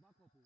back up. Oh.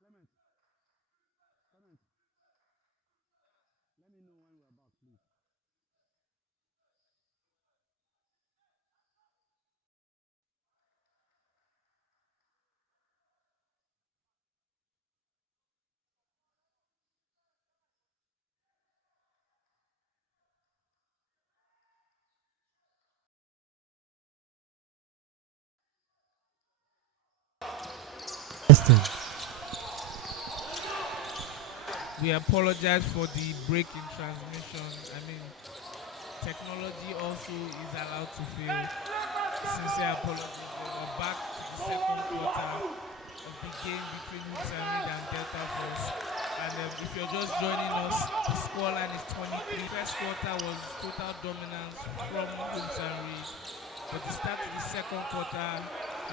Clement, Clement, let me know when we're back, please. Question. We apologize for the break in transmission. I mean, technology also is allowed to fail. Sincere apologies. We're back to the second quarter of the game between Hoops and Reed and Delta Force. And if you're just joining us, the scoreline is 23. First quarter was total dominance from Hoops and Reed. But the start of the second quarter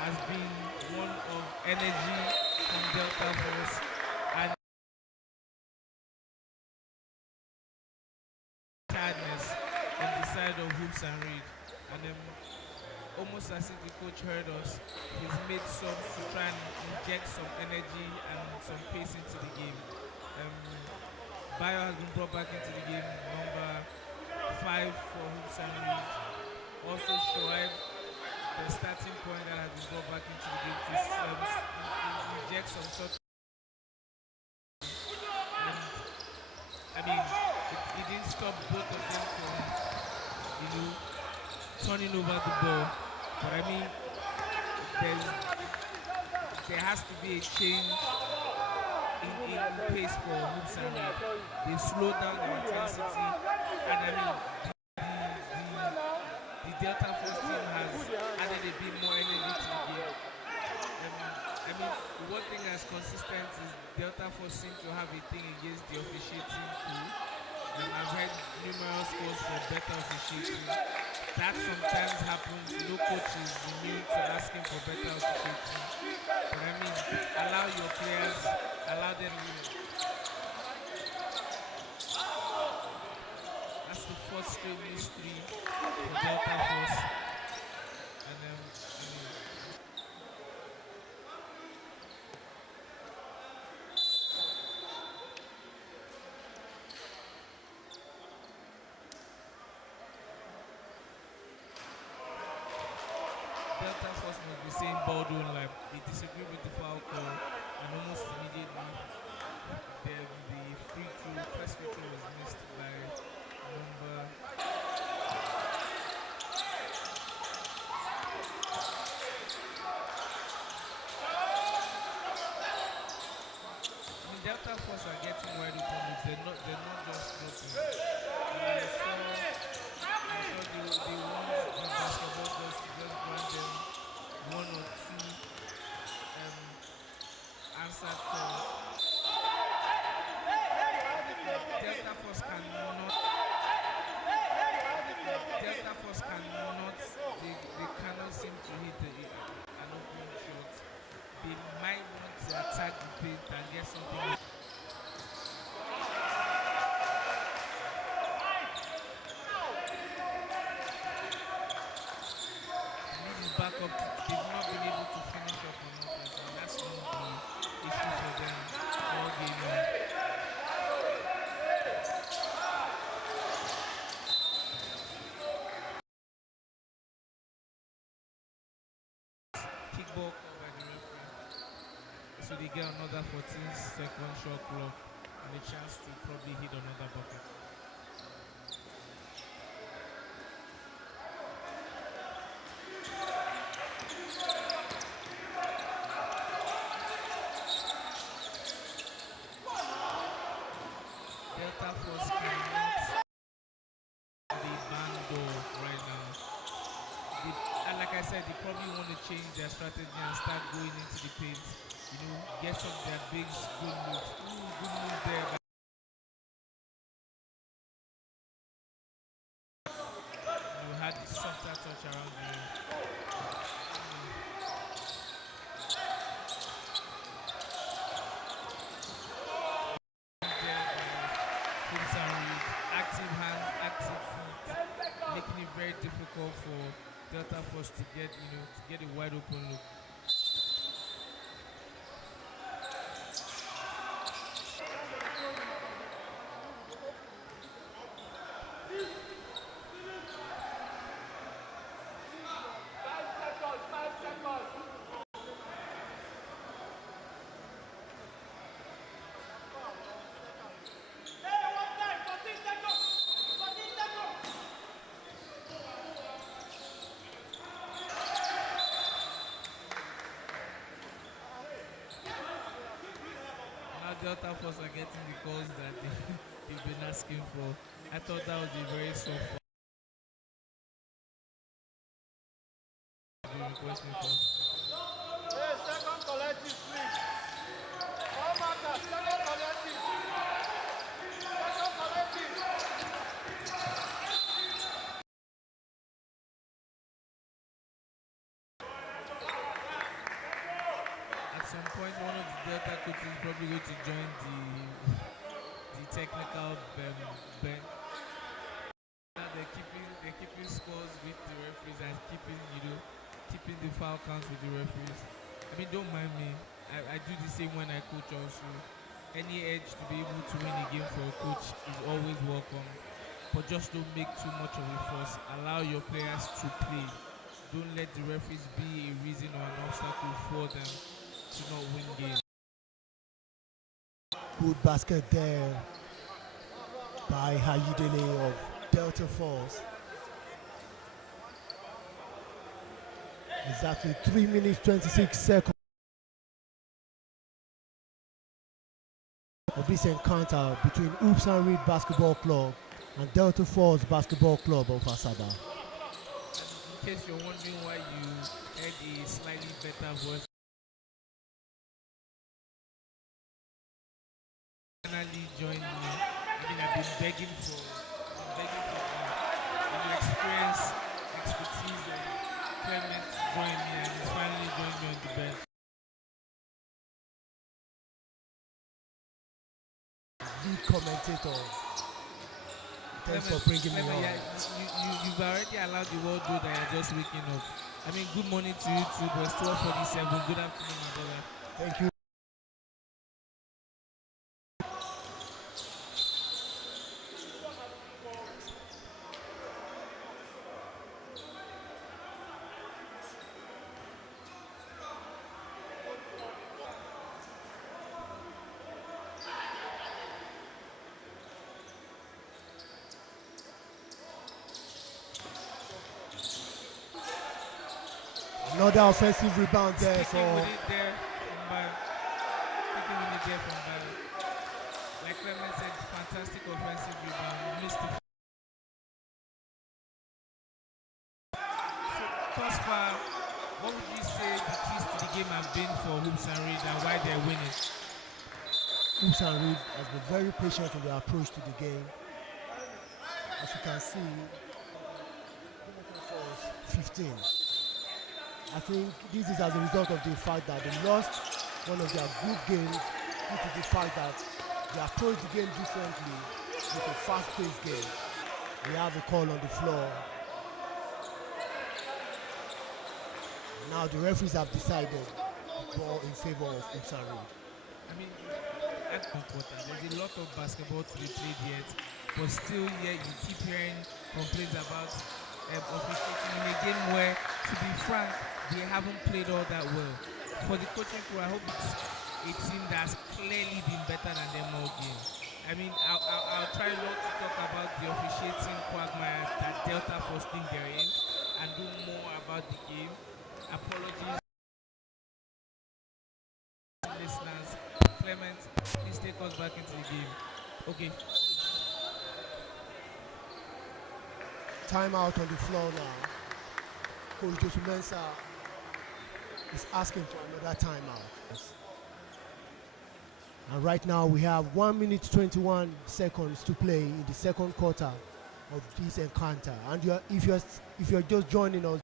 has been one of energy from Delta Force and tiredness on the side of Hoops and Reed. And almost as if the coach heard us, he's made subs to try and inject some energy and some pace into the game. Bayo has been brought back into the game, number 5 for Hoops and Reed. Also Shoaib, the starting point that has been brought back into the game to inject some sort of. And I mean, it didn't stop both of them from, turning over the ball. But I mean, there has to be a change in pace for Hoops and Reed. They slowed down their intensity, and I mean, the Delta Force team has added a bit more energy to the game. I mean, one thing that's consistent is Delta Force seem to have a thing against the officiating crew. I've heard numerous calls for better officiating. That sometimes happens. No coach is immune to asking for better officiating. But I mean, allow your players, allow them win. That's the first straight mystery for Delta Force. And Delta Force must be saying Baldwin like they disagree with the foul call, and almost immediately the first free throw was missed by number. I mean, Delta Force are getting wide open, but they're not just dropping. I'm sure they want the basketball just to just grant them one or two answered calls. Delta Force cannot attack the paint and get something. Back up, they've not been able to finish up on offense, and that's one of the issues for them all game long. Kickball call by the referee, so they get another 14-second shot clock and a chance to probably hit another bucket. Delta Force cannot the ban door right now. And like I said, they probably want to change their strategy and start going into the paint. You know, get some of their big good moves. Ooh, good move there. You had the softer touch around the rim. Active hands, active feet, making it very difficult for Delta Force to get, to get a wide open look. Delta Force are getting the calls that they've been asking for. I thought that was a very soft foul. Requesting for. Hey, second collective, please. All markers, second collective. Second collective. At some point, one of the Delta coaches is probably going to join the technical bench. They're keeping scores with the referees and keeping the foul counts with the referees. I mean, don't mind me. I do the same when I coach also. Any edge to be able to win a game for a coach is always welcome. But just don't make too much of a fuss. Allow your players to play. Don't let the referees be a reason or an obstacle for them to not win games. Good basket there by Hayidele of Delta Force. Exactly 3 minutes 26 seconds of this encounter between Hoops and Reed Basketball Club and Delta Force Basketball Club of Asaba. In case you're wondering why you heard a slightly better voice, finally joined me. I mean, I've been begging for experience, expertise, and Clement to join me, and he's finally joined me on the bench. Lead commentator. Thanks for bringing me on. You've already allowed the world to know that you're just waking up. I mean, good morning to you too, but it's 12:47. Good afternoon, my brother. Thank you. Another offensive rebound there for. Sticking with it there from Barry. Like Clement said, fantastic offensive rebound. Missed it. So, thus far, what would you say the keys to the game have been for Hoops and Reed and why they're winning? Hoops and Reed has been very patient in their approach to the game. As you can see, 15. I think this is as a result of the fact that they lost one of their good games due to the fact that they approach the game differently with a fast-paced game. We have a call on the floor. Now the referees have decided the ball in favor of Upsari. I mean, that's important. There's a lot of basketball to be played yet, but still here you keep hearing complaints about officiating in a game where, to be frank, they haven't played all that well. For the coaching crew, I hope it's a team that's clearly been better than them all game. I mean, I'll try not to talk about the officiating quagmire that Delta Force think they're in and do more about the game. Apologies, listeners. Clement, please take us back into the game. Okay. Timeout on the floor now. Coach Josu Mensah is asking for another timeout. And right now we have 1 minute 21 seconds to play in the second quarter of this encounter. And if you're just joining us,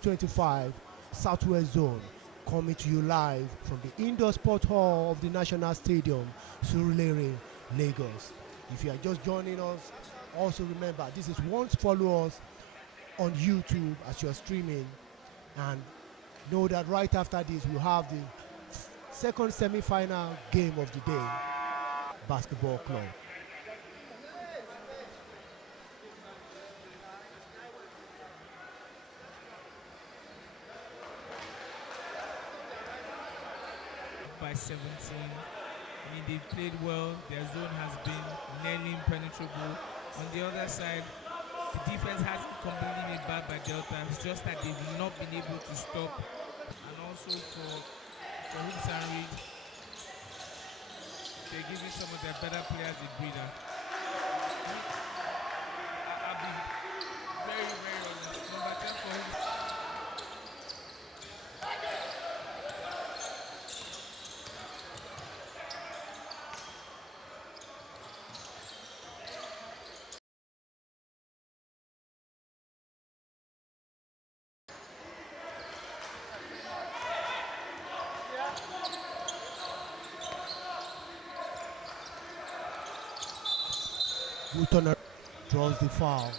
25 Southwest Zone coming to you live from the Indoor Sport Hall of the National Stadium, Surulere, Lagos. If you are just joining us, also remember this is once follow us on YouTube as you're streaming, and know that right after this we'll have the second semi-final game of the day, Basketball Club. By 17. I mean, they've played well. Their zone has been nearly impenetrable. On the other side, the defense hasn't completely made bad by Delta. It's just that they've not been able to stop. And also for Hoops and Reed, they're giving some of their better players a breather. I'll be very, very honest. Number 10 for Hoops. Turner draws the foul.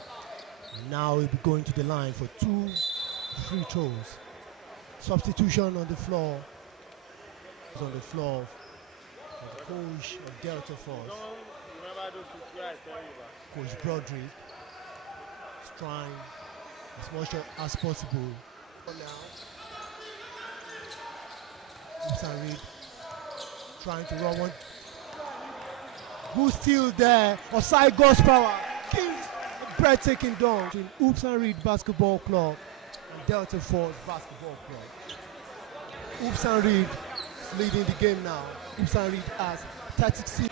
And now he'll be going to the line for 2 free throws. Substitution on the floor. On the floor for the coach of Delta Force. Coach Broderick is trying as much as possible. Now, Usain Reed trying to run one. Who's still there? Osai God's power gives a breathtaking dunk between Hoops and Reed Basketball Club and Delta Force Basketball Club. Hoops and Reed is leading the game now. Hoops and Reed has 36.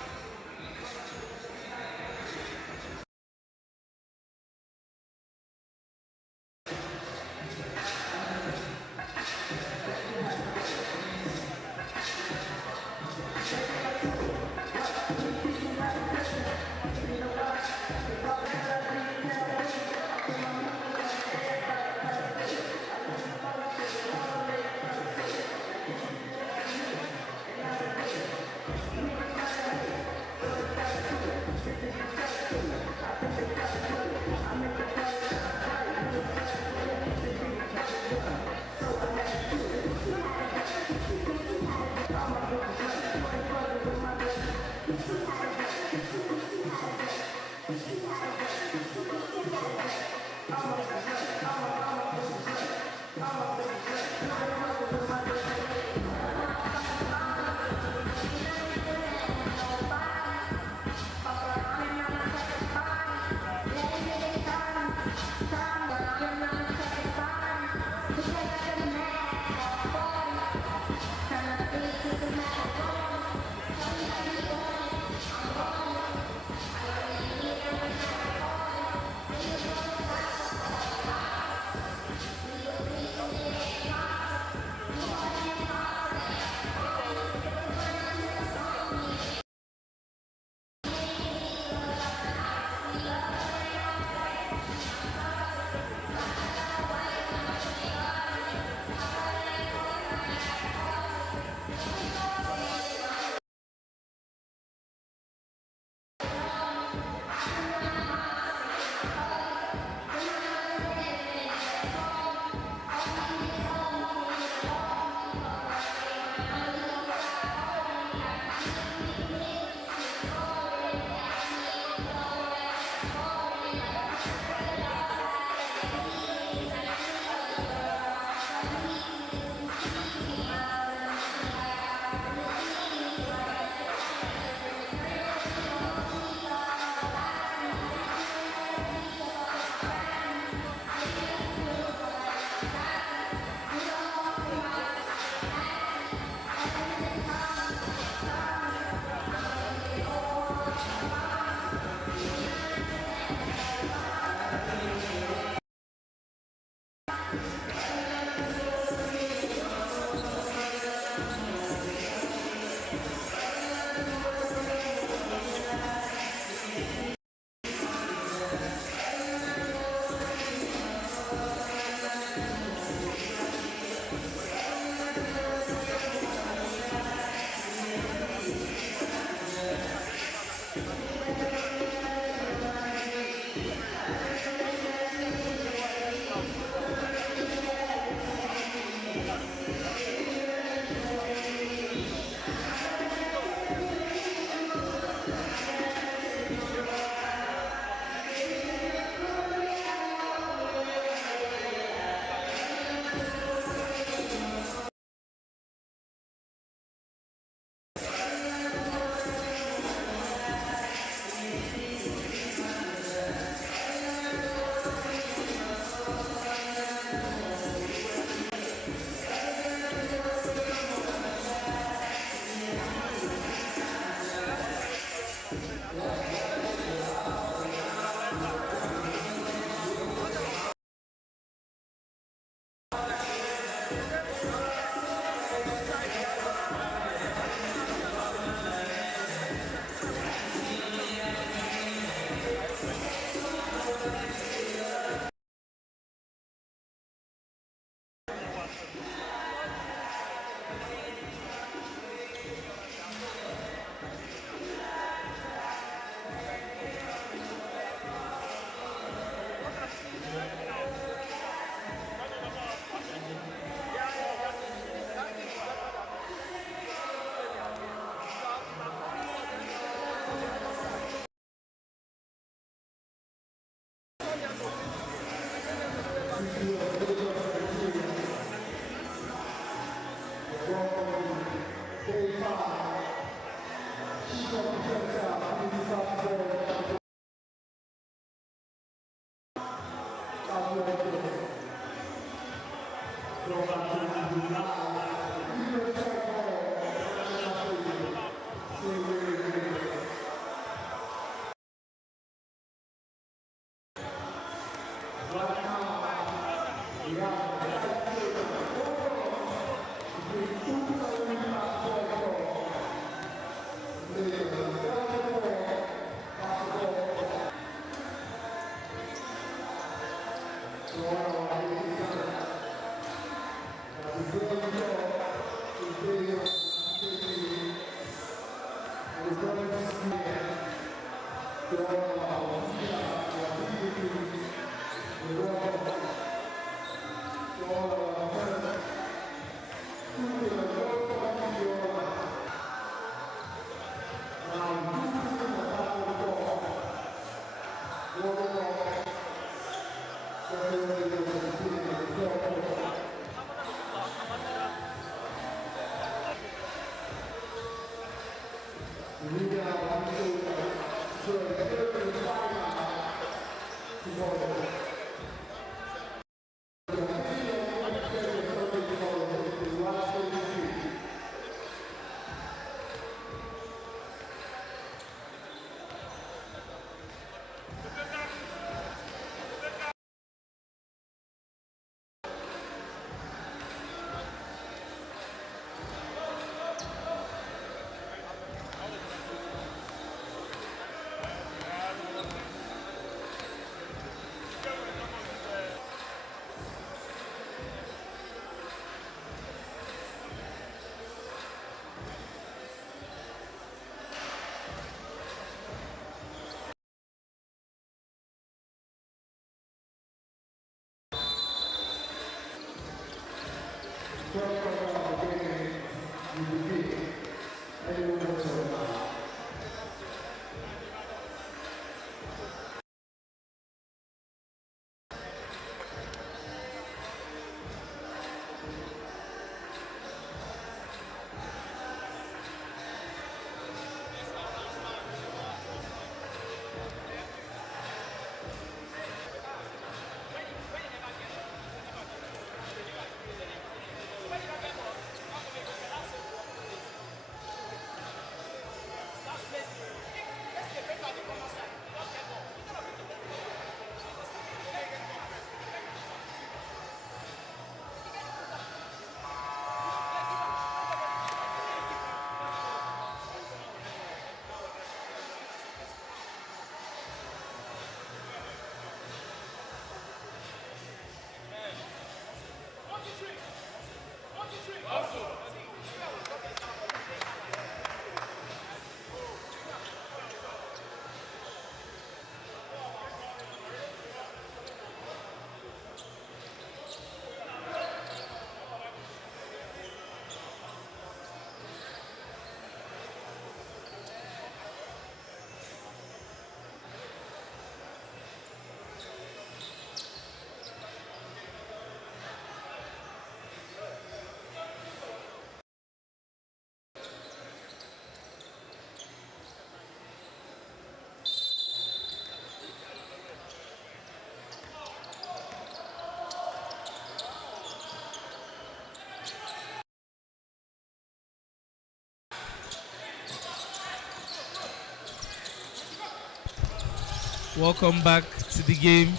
Welcome back to the game.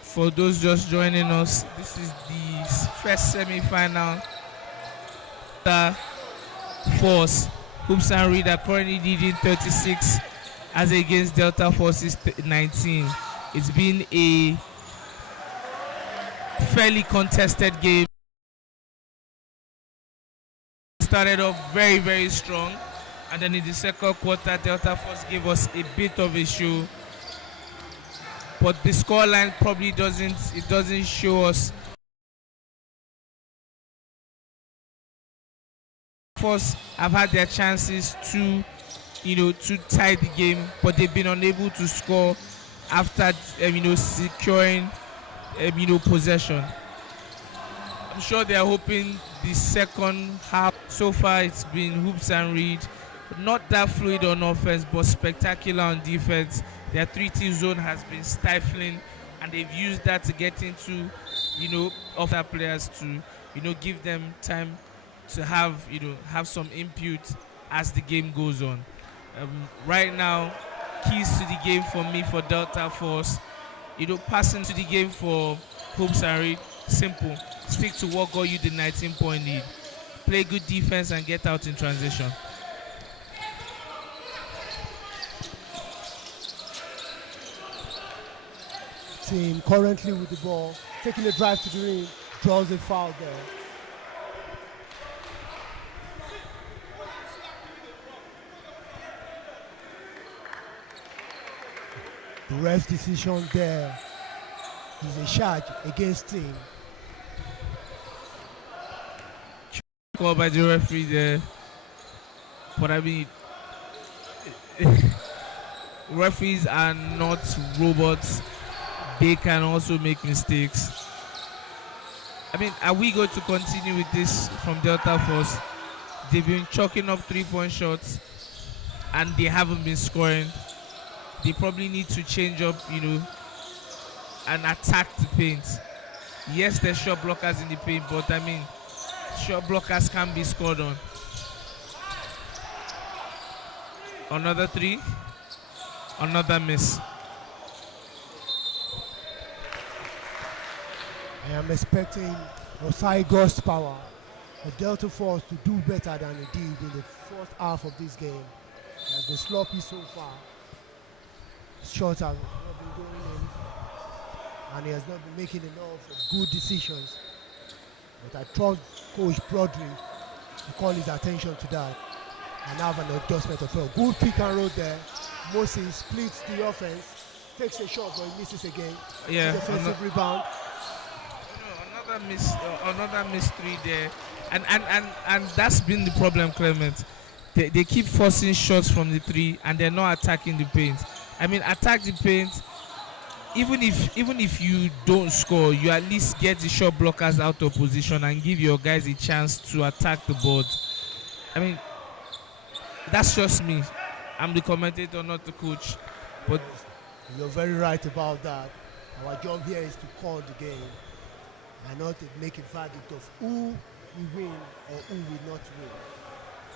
For those just joining us, this is the first semi-final. The Force, Hoops and Reed are currently leading 36 as against Delta Force's 19. It's been a fairly contested game. Started off very, very strong, and then in the second quarter, Delta Force gave us a bit of a show. But the scoreline probably doesn't show us. Force have had their chances to tie the game, but they've been unable to score after securing possession. I'm sure they are hoping the second half. So far, it's been Hoops and Reed, not that fluid on offense, but spectacular on defense. Their 3-team zone has been stifling, and they've used that to get into, other players to give them time to have some input as the game goes on. Right now, keys to the game for me for Delta Force, passing to the game for Hoops and Reed, simple. Stick to what got you the 19-point lead. Play good defense and get out in transition. Team currently with the ball, taking a drive to the ring, draws a foul there. The ref's decision there is a charge against team. Call by the referee there. But I mean, referees are not robots. They can also make mistakes. I mean, are we going to continue with this from Delta Force? They've been chalking up 3-point shots and they haven't been scoring. They probably need to change up, and attack the paint. Yes, there's shot blockers in the paint, but I mean, shot blockers can be scored on. Another three, another miss. I am expecting Osai Ghost Power, the Delta Force, to do better than it did in the first half of this game. Has been sloppy so far. Shots have not been going in, and he has not been making enough of good decisions. But I trust Coach Broderick to call his attention to that and have an adjustment of well. Good pick and roll there. Moses splits the offense, takes a shot, but he misses again. Yeah, defensive rebound. Another miss three there, and that's been the problem, Clement. They keep forcing shots from the three, and they're not attacking the paint. I mean, attack the paint. Even if you don't score, you at least get the shot blockers out of position and give your guys a chance to attack the board. I mean, that's just me. I'm the commentator, not the coach. But you're very right about that. Our job here is to call the game and not to make a verdict of who will win or who will not win.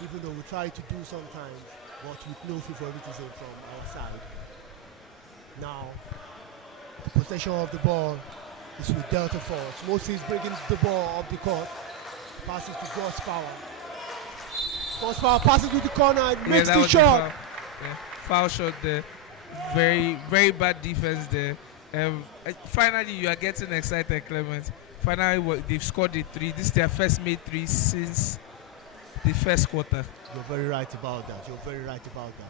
Even though we try to do sometimes, but with no favoritism from our side. Now, the possession of the ball is with Delta Force. Moses bringing the ball up the court, passes to God's Power. God's Power passes to the corner and makes the shot. Foul shot there. Very, very bad defense there. Finally, you are getting excited, Clement. Finally, they've scored the three. This is their first made three since the first quarter. You're very right about that. You're very right about that.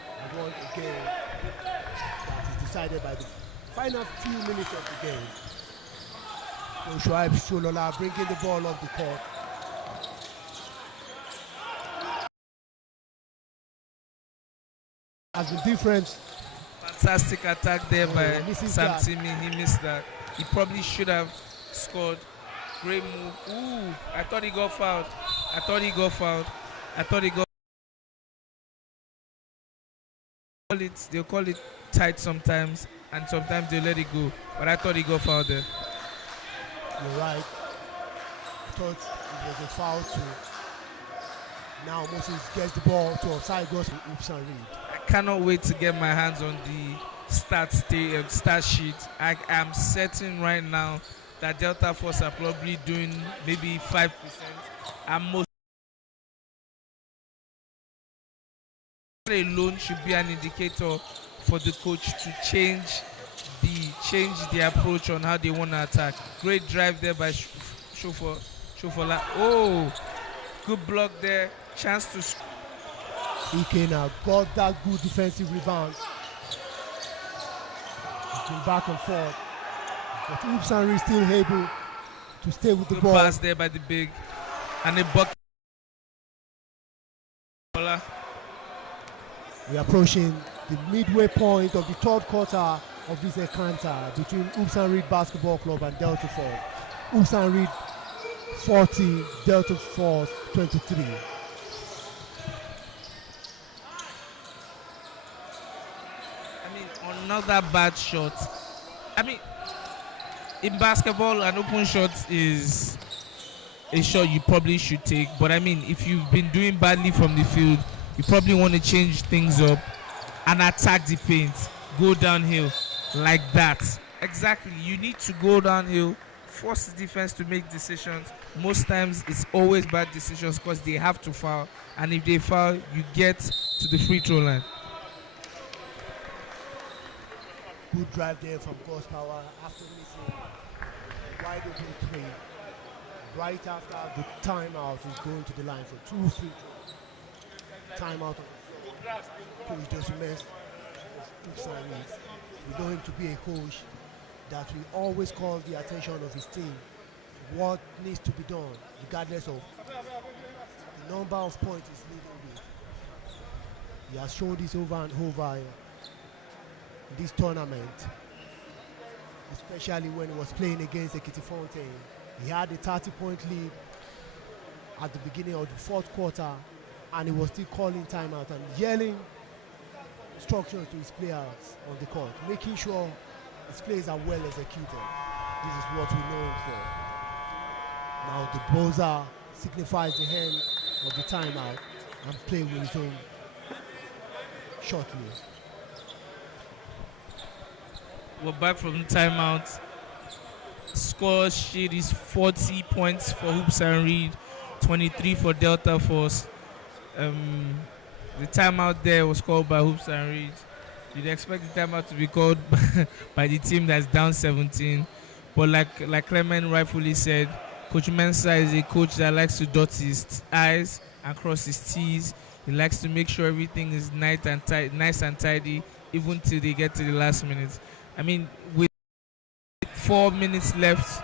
I want a game that is decided by the final few minutes of the game. So Shoaib Sholola bringing the ball off the court. Has been different. Fantastic attack there by Sam Timmy. He missed that. He probably should have scored. Great move. Ooh, I thought he got fouled. They'll call it tight sometimes, and sometimes they let it go. But I thought he got fouled there. You're right. I thought it was a foul too. Now Moses gets the ball to outside, goes to Oops and Reed. I cannot wait to get my hands on the stat sheet. I am certain right now that Delta Force are probably doing maybe 5%, and most alone should be an indicator for the coach to change the approach on how they want to attack. Great drive there by Shofola. Oh, good block there. Chance to score. Ikena got that good defensive rebound. It's been back and forth. But Oops and Reed still able to stay with the good ball. Pass there by the big. And a bucket. We're approaching the midway point of the third quarter of this encounter between Oops and Reed Basketball Club and Delta Force. Oops and Reed 40, Delta Force 23. Another bad shot. I mean, in basketball, an open shot is a shot you probably should take. But I mean, if you've been doing badly from the field, you probably want to change things up and attack the paint, go downhill like that. Exactly. You need to go downhill, force the defense to make decisions. Most times it's always bad decisions because they have to foul. And if they foul, you get to the free throw line. Good drive there from Ghost Power after missing wide open three. Right after the timeout, is going to the line for 2 free throws. Timeout of Coach Dosumes of Hoops and Reeds. We know him to be a coach that will always call the attention of his team. What needs to be done, regardless of the number of points he's leading with. He has shown this over and over in this tournament, especially when he was playing against Ekiti Fontaine. He had a 30-point lead at the beginning of the fourth quarter, and he was still calling timeout and yelling instructions to his players on the court, making sure his plays are well executed. This is what we know him for. Now the buzzer signifies the end of the timeout and play will resume shortly. We're back from the timeout. Score sheet is 40 points for Hoops and Reed, 23 for Delta Force. The timeout there was called by Hoops and Reed. You'd expect the timeout to be called by the team that's down 17. But like Clement rightfully said, Coach Mensah is a coach that likes to dot his I's and cross his T's. He likes to make sure everything is nice and tidy, even till they get to the last minute. I mean, with 4 minutes left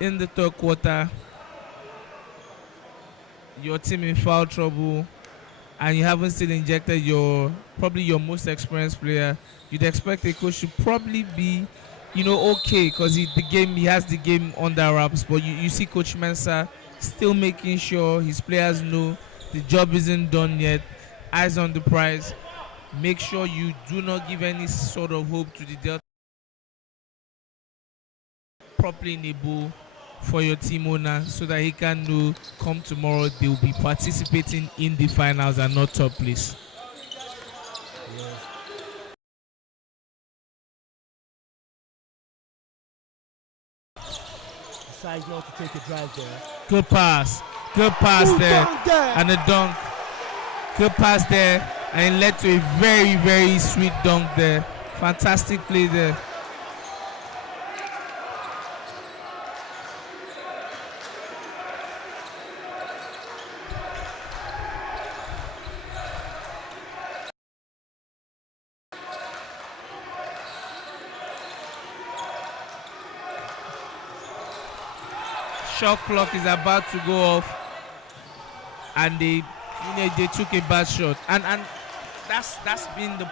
in the third quarter, your team in foul trouble, and you haven't still injected probably your most experienced player, you'd expect a coach to probably be, okay, because he has the game under wraps. But you see Coach Mensah still making sure his players know the job isn't done yet. Eyes on the prize. Make sure you do not give any sort of hope to the Delta. Properly in a bowl for your team owner so that he can know come tomorrow they will be participating in the finals and not top place. Decides not to take a drive there. Good pass there, and a dunk. Good pass there, and it led to a very, very sweet dunk there. Fantastic play there. Shot clock is about to go off, and they took a bad shot, and that's been the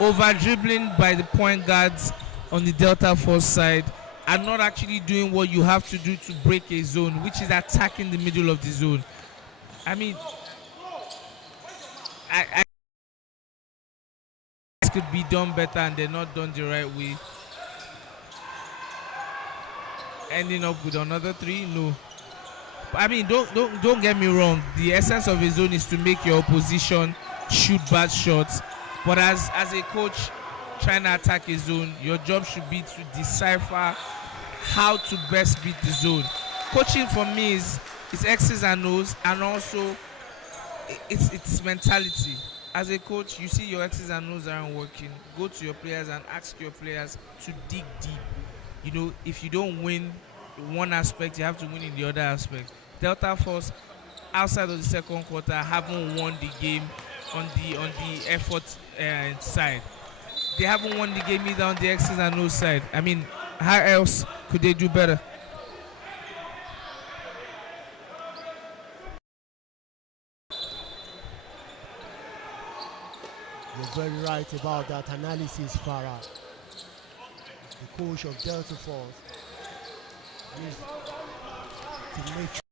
over dribbling by the point guards on the Delta Force side, and not actually doing what you have to do to break a zone, which is attacking the middle of the zone. I mean, I could be done better, and they're not done the right way. Ending up with another 3, no. I mean, don't get me wrong. The essence of a zone is to make your opposition shoot bad shots. But as a coach trying to attack a zone, your job should be to decipher how to best beat the zone. Coaching for me is X's and O's, and also it's mentality. As a coach, you see your X's and O's aren't working. Go to your players and ask your players to dig deep. If you don't win one aspect, you have to win in the other aspect. Delta Force, outside of the second quarter, haven't won the game on the effort side. They haven't won the game either on the X's and O's side. I mean, how else could they do better? You're very right about that analysis, Farah. The coach of Delta Force needs to make sure.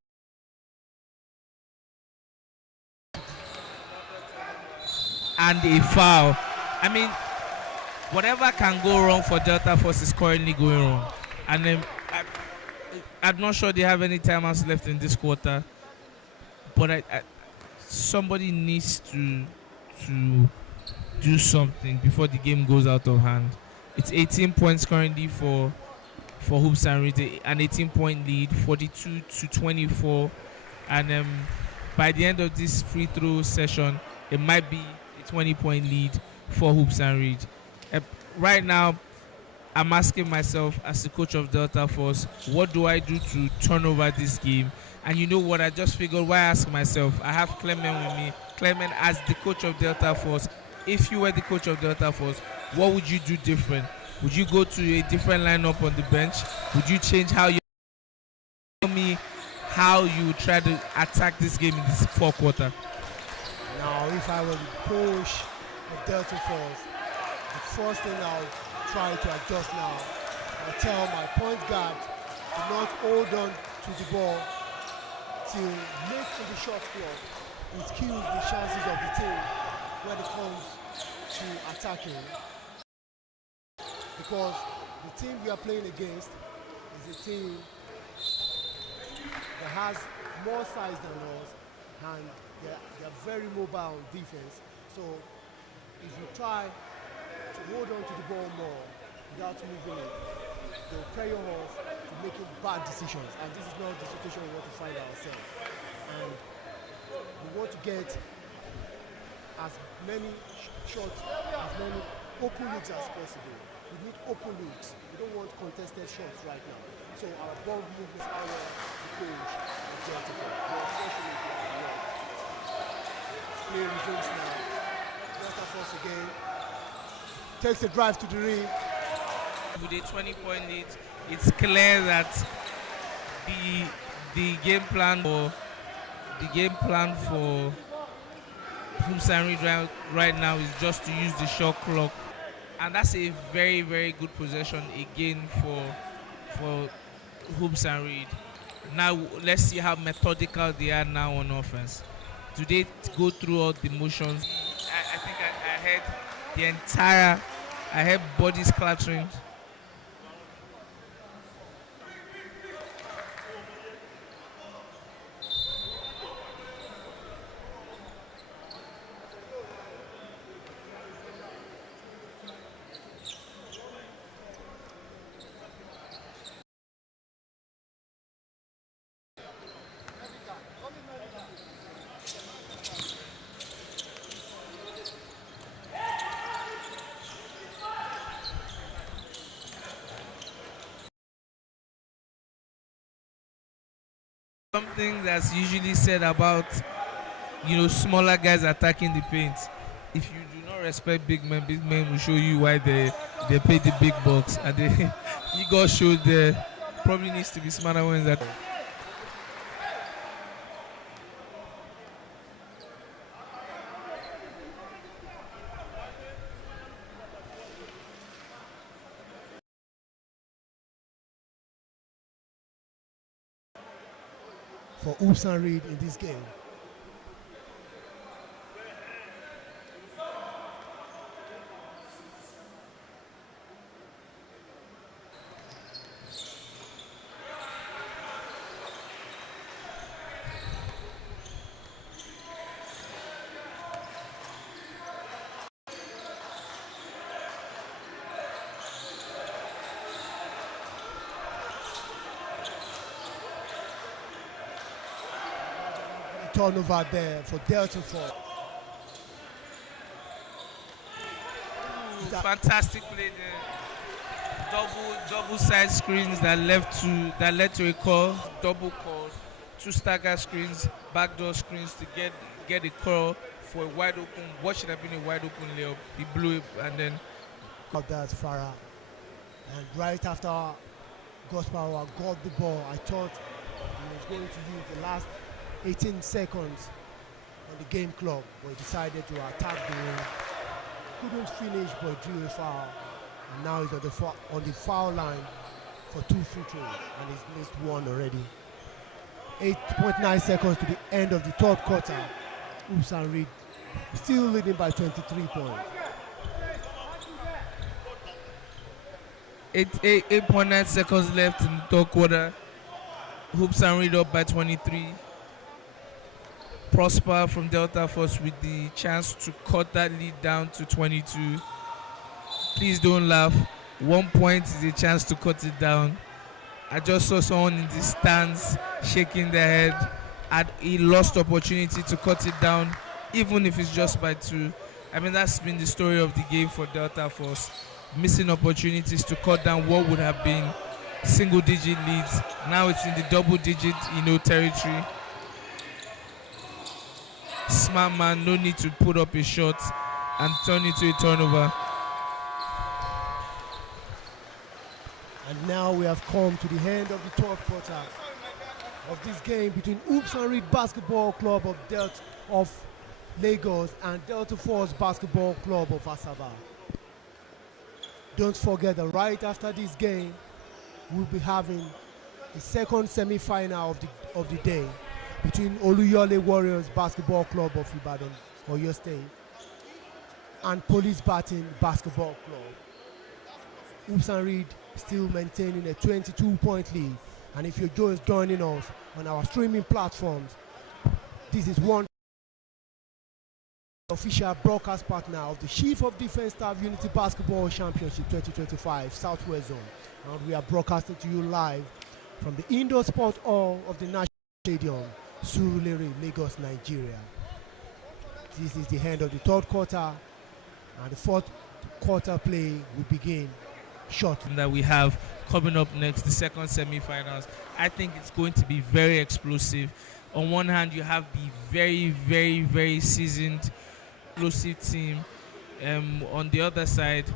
And a foul. I mean, whatever can go wrong for Delta Force is currently going wrong. And then I'm not sure they have any timeouts left in this quarter, but somebody needs to do something before the game goes out of hand. It's 18 points currently for Hoops and Reed, an 18-point lead, 42-24, and by the end of this free throw session, it might be a 20-point lead for Hoops and Reed. Right now, I'm asking myself, as the coach of Delta Force, what do I do to turn over this game? And you know what? I just figured, why ask myself? I have Clement with me. Clement, as the coach of Delta Force, if you were the coach of Delta Force, what would you do different? Would you go to a different lineup on the bench? Would you change how you tell me how you try to attack this game in this fourth quarter? Now, if I were the coach of Delta Force, the first thing I'll try to adjust now, I'll tell my point guard to not hold on to the ball till late in the shot clock. It kills the chances of the team when it comes to attacking. Because the team we are playing against is a team that has more size than us, and they're very mobile on defense. So if you try to hold on to the ball more without moving it, they'll pressure us to making bad decisions, and this is not the situation we want to find ourselves. And we want to get as many shots, as many open looks as possible. We need open looks. We don't want contested shots right now. So our ball movements are the coach objective. But unfortunately, we are not. Play resumes now. Delta Force again. Takes a drive to the ring. With a 20-point lead, it's clear that the game plan for Hoops and Reed right now is just to use the shot clock, and that's a very, very good possession again for Hoops and Reed. Now let's see how methodical they are now on offense. Do they go through all the motions? I think I heard bodies clattering. Something that's usually said about, smaller guys attacking the paint. If you do not respect big men will show you why they pay the big bucks, and you guys showed there probably needs to be smarter when that. For Hoops and Reed in this game. Turnover there for Delta Force. Fantastic play there. Double side screens that led to a call. Double call. Two stagger screens, backdoor screens to get a call for a wide open. What should have been a wide open layup? He blew it, and then That's Farah. And right after Gospower got the ball, I thought he was going to use the last 18 seconds on the game clock, but he decided to attack the ring. Couldn't finish, but drew a foul. And now he's on the foul line for 2 free throws, and he's missed one already. 8.9 seconds to the end of the third quarter. Hoops and Reed still leading by 23 points. 8.9 seconds left in the third quarter. Hoops and Reed up by 23. Prosper from Delta Force with the chance to cut that lead down to 22. Please don't laugh. 1 point is a chance to cut it down. I just saw someone in the stands shaking their head at a lost opportunity to cut it down, even if it's just by 2. I mean, that's been the story of the game for Delta Force. Missing opportunities to cut down what would have been single-digit leads. Now it's in the double-digit, territory. Smart man, no need to put up a shot and turn it to a turnover. And now we have come to the end of the third quarter of this game between Hoops and Reed Basketball Club of Lagos and Delta Force Basketball Club of Asaba. Don't forget that right after this game, we'll be having the second semi-final of the day between Oluyole Warriors Basketball Club of Ibadan, Oyo State, and Police Batin Basketball Club. Hoops and Reed still maintaining a 22-point lead. And if you're just joining us on our streaming platforms, this is one official broadcast partner of the Chief of Defense Staff Unity Basketball Championship 2025 Southwest Zone. And we are broadcasting to you live from the Indoor Sport Hall of the National Stadium, Surulere, Lagos, Nigeria. This is the end of the third quarter, and the fourth quarter play will begin shortly. That we have coming up next, the second semi-finals. I think it's going to be very explosive. On one hand, you have the very, very, very seasoned, explosive team. On the other side,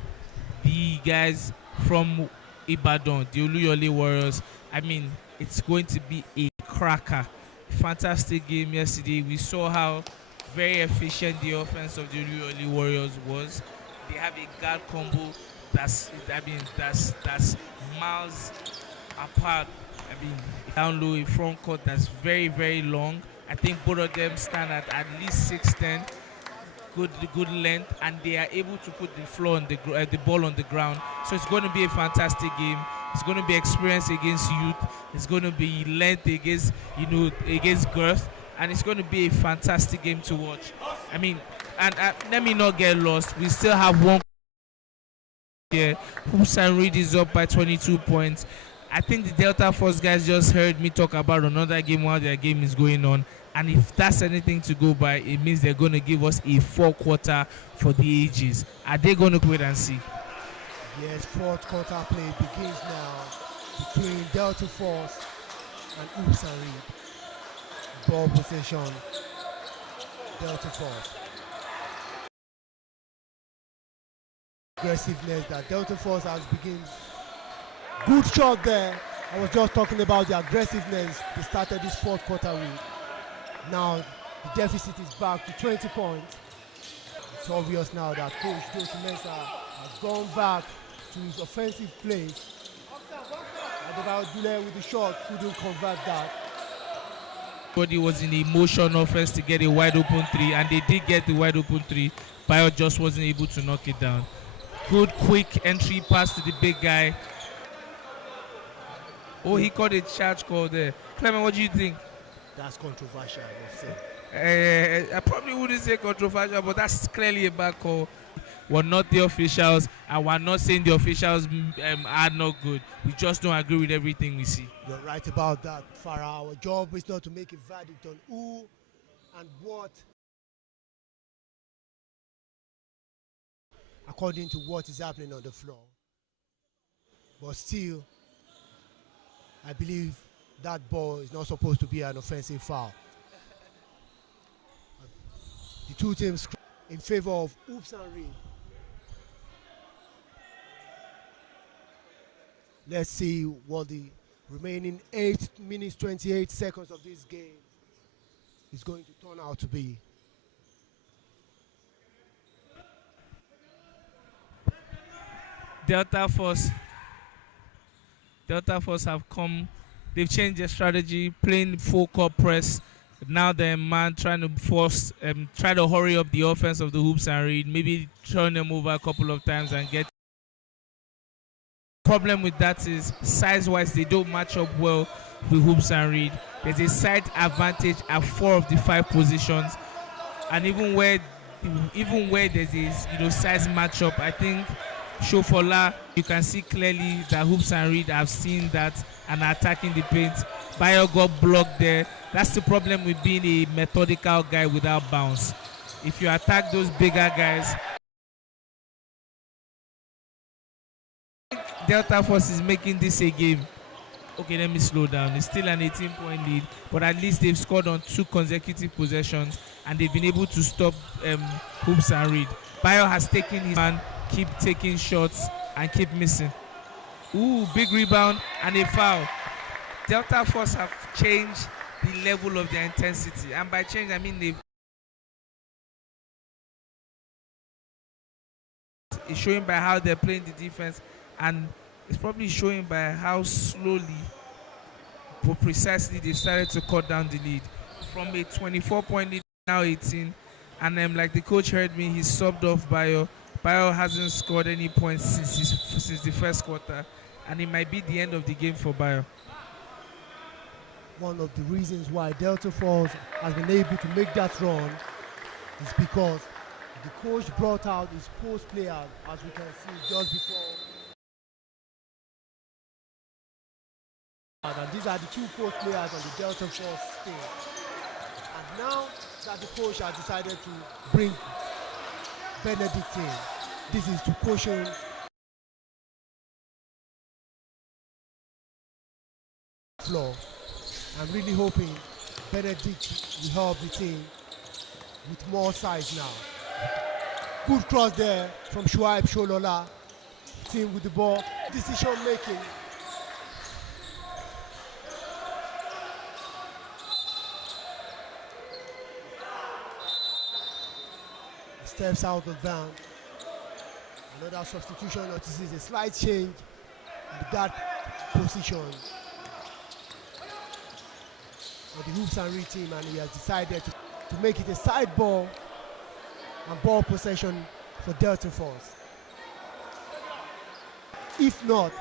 the guys from Ibadan, the Oluyole Warriors. I mean, it's going to be a cracker. Fantastic game yesterday. We saw how very efficient the offense of the Oluyole Warriors was. They have a guard combo that's miles apart. I mean, down low, a front court that's very, very long. I think both of them stand at least 6'10", good length, and they are able to put the floor on the ball on the ground. So it's going to be a fantastic game. It's going to be experience against youth. It's going to be length against against girth, and it's going to be a fantastic game to watch. I mean, and let me not get lost. We still have one here. Hoops and Reed is up by 22 points. I think the Delta Force guys just heard me talk about another game while their game is going on. And if that's anything to go by, it means they're going to give us a 4 quarter for the ages. Are they going to wait and see? Yes, fourth quarter play begins now between Delta Force and Hoops and Reed. Ball possession, Delta Force. Aggressiveness that Delta Force has begun. Good shot there. I was just talking about the aggressiveness they started this fourth quarter with. Now the deficit is back to 20 points. It's obvious now that Coach Josie Mensah has gone back to his offensive plays. Adebayo Dule with the shot couldn't convert that. Everybody was in the motion offense to get a wide open 3, and they did get the wide open 3. Bayo just wasn't able to knock it down. Good quick entry pass to the big guy. Oh, he caught a charge call there. Clement, what do you think? That's controversial, I must say. I probably wouldn't say controversial, but that's clearly a bad call. We're not the officials, and we're not saying the officials are not good. We just don't agree with everything we see. You're right about that, Farah. Our job is not to make a verdict on who and what, according to what is happening on the floor. But still, I believe that ball is not supposed to be an offensive foul. The two teams in favor of Hoops and Reed. Let's see what the remaining 8 minutes 28 seconds of this game is going to turn out to be. Delta Force have come. They've changed their strategy, playing full court press. Now they're man trying to try to hurry up the offense of the Hoops and Reed. Maybe turn them over a couple of times and get Problem with that is size-wise they don't match up well with Hoops and Reed. There's a side advantage at 4 of the 5 positions, and even where there's a size matchup, I think Shofola, you can see clearly that Hoops and Reed have seen that and are attacking the paint. Bayo got blocked there. That's the problem with being a methodical guy without bounce. If you attack those bigger guys, Delta Force is making this a game. Okay, let me slow down. It's still an 18-point lead, but at least they've scored on 2 consecutive possessions and they've been able to stop Hoops and Reed. Bayo has taken his man, keep taking shots and keep missing. Ooh, big rebound and a foul. Delta Force have changed the level of their intensity, and by change I mean it's showing by how they're playing the defense, and it's probably showing by how slowly but precisely they started to cut down the lead from a 24-point lead now 18. And like the coach heard me, he subbed off Bayo. Bayo hasn't scored any points since the first quarter, and it might be the end of the game for Bayo. One of the reasons why Delta Force has been able to make that run is because the coach brought out his post players, as we can see just before. And these are the 2 post players on the Delta Force team. And now that the coach has decided to bring Benedict in, this is to caution floor. I'm really hoping Benedict will help the team with more size now. Good cross there from Shuaib Sholola. Team with the ball. Decision making. Steps out of bounds. Another substitution notices a slight change in that position for the Hoops and Reed team, and he has decided to make it a side ball and ball possession for Delta Force. If not,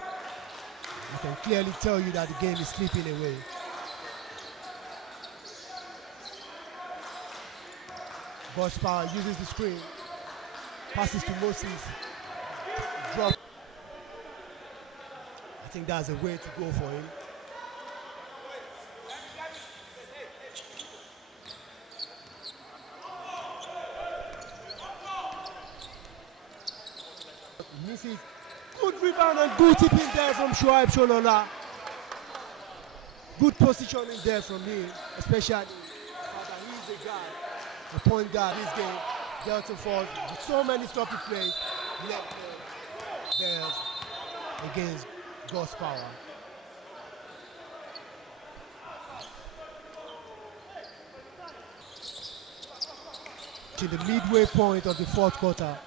I can clearly tell you that the game is slipping away. Boss Power uses the screen, passes to Moses, drop. I think that's a way to go for him. Misses. Good rebound and good tipping there from Shuaib Sholola. Good positioning there from him, especially that he's the guy, the point guard this game. Delta Force with so many stopping plays left there against Ghost Power. To the midway point of the 4th quarter,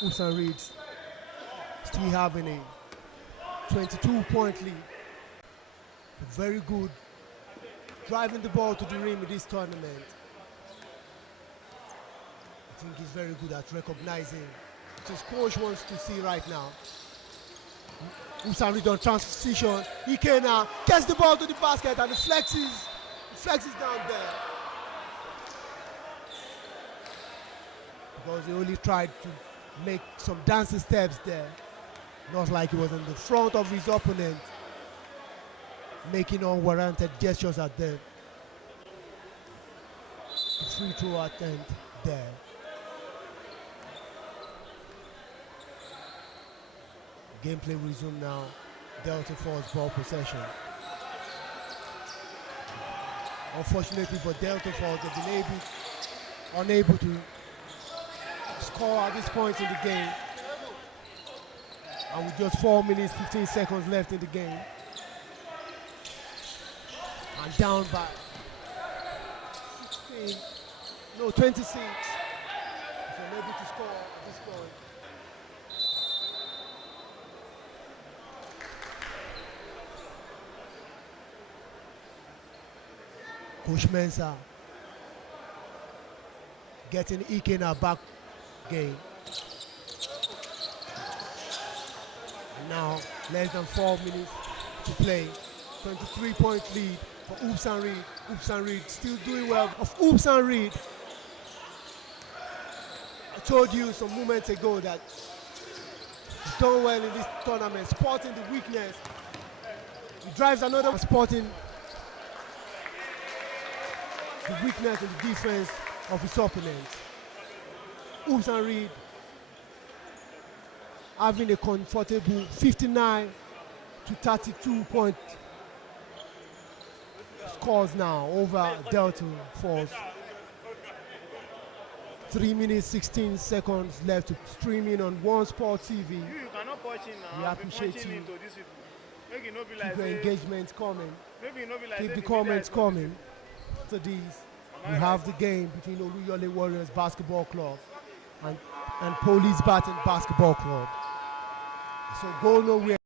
Hoops and Reed still having a 22-point lead. Very good driving the ball to the rim in this tournament. I think he's very good at recognizing what his coach wants to see right now. Hoops and Reed on transition. Ikena gets the ball to the basket and flexes down there. Because he only tried to make some dancing steps there. Not like he was in the front of his opponent, making unwarranted gestures at them. The free throw attempt there. Gameplay resume now. Delta Force ball possession. Unfortunately for Delta Force, they've been unable to score at this point in the game. And with just 4 minutes, 15 seconds left in the game. And down by 16, no, 26. If you're unable to score at this point. Coach Mensah getting Ikena back game. Now, less than 4 minutes to play. 23-point lead for Oops and Reed. Oops and Reed still doing well. Of Oops and Reed, I told you some moments ago that he's done well in this tournament, spotting the weakness. He drives another, spotting the weakness in the defense of his opponent. Oops and Reed having a comfortable 59 to 32 point scores now over Delta Force. 3 minutes 16 seconds left to stream in on One Sport TV. You cannot punch in now. We appreciate you. Into this people. Make it not be like Keep your engagement coming. Maybe it not be like Keep say the the comments media is not coming. After these, we have the game between Oluyole Warriors Basketball Club and Police Baton Basketball Club. So go nowhere.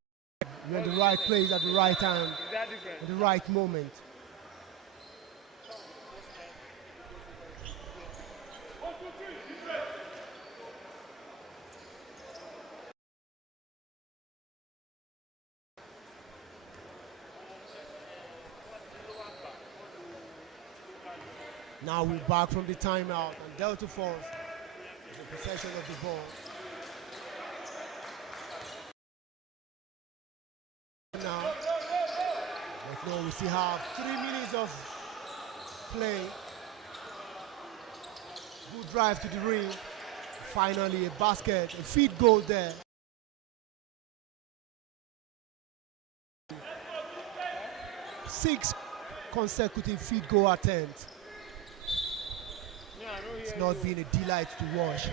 You're in the right place at the right time, Is that different? at the right moment. Now we're back from the timeout, and Delta Force is in possession of the ball. Now, but no, we still have 3 minutes of play. Good drive to the ring. Finally, a basket, a feed goal there. Six consecutive feed goal attempts. It's not been a delight to watch.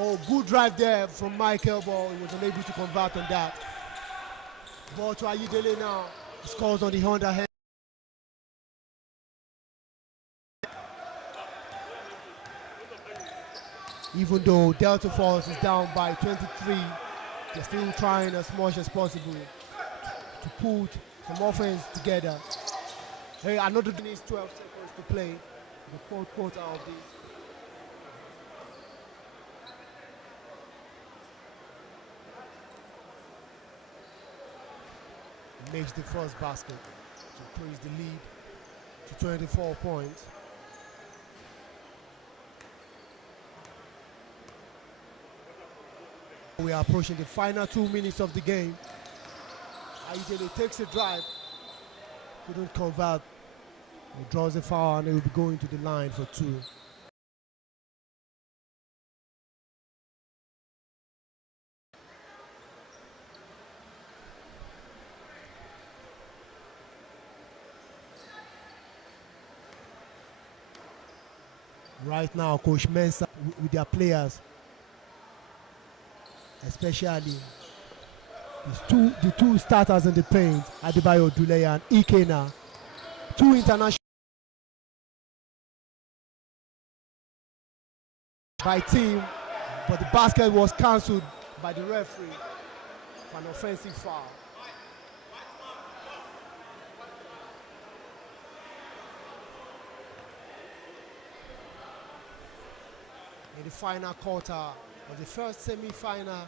Oh, good drive there from Michael Ball. He was unable to convert on that. Ball to Ayidele now. He scores on the underhand. Even though Delta Force is down by 23, they're still trying as much as possible to put some offense together. Hey, another minute, 12 seconds to play the fourth quarter of this. Makes the first basket to increase the lead to 24 points. We are approaching the final 2 minutes of the game. Ayidele takes a drive, couldn't convert. He draws a foul and he will be going to the line for two. Right now, Coach Mensah with their players, especially the two starters in the paint, Adebayo Duleya and Ikena, two international by team, but the basket was cancelled by the referee for an offensive foul. In the final quarter of the first semi-final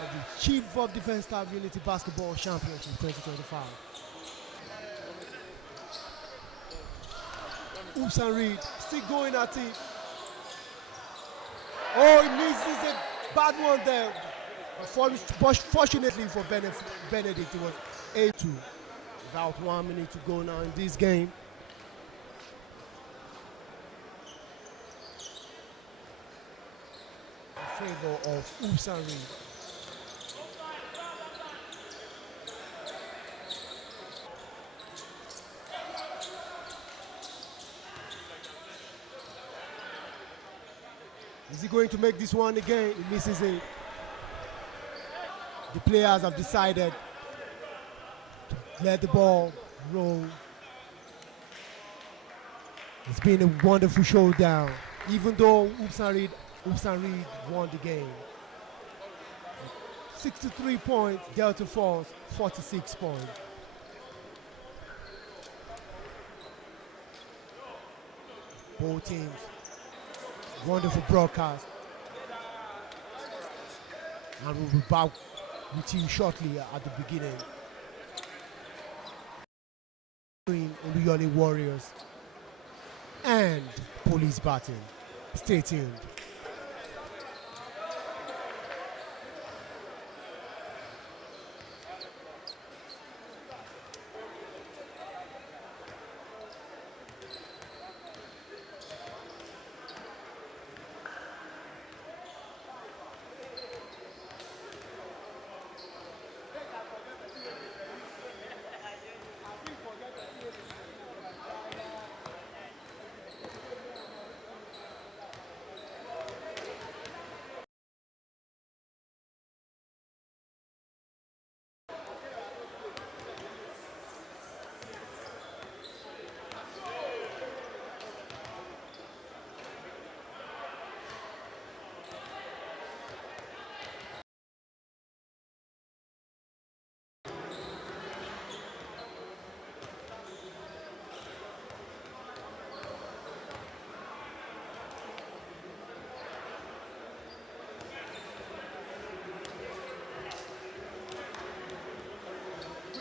of the Chief of Defense Staff Unity Basketball Championship 2025. Oops and Reed still going at it. Oh, he misses a bad one there. Fortunately for Benedict, it was 8-2. About 1 minute to go now in this game. In favor of Oops and Reed. Is he going to make this one again? He misses it. The players have decided to let the ball roll. It's been a wonderful showdown. Even though Oops and Reed won the game. 63 points, Delta Force 46 points. both teams. Wonderful broadcast. And we'll be back with you shortly at the beginning. Oluyole Warriors and Police Baton. Stay tuned.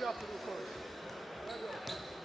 Good afternoon, coach.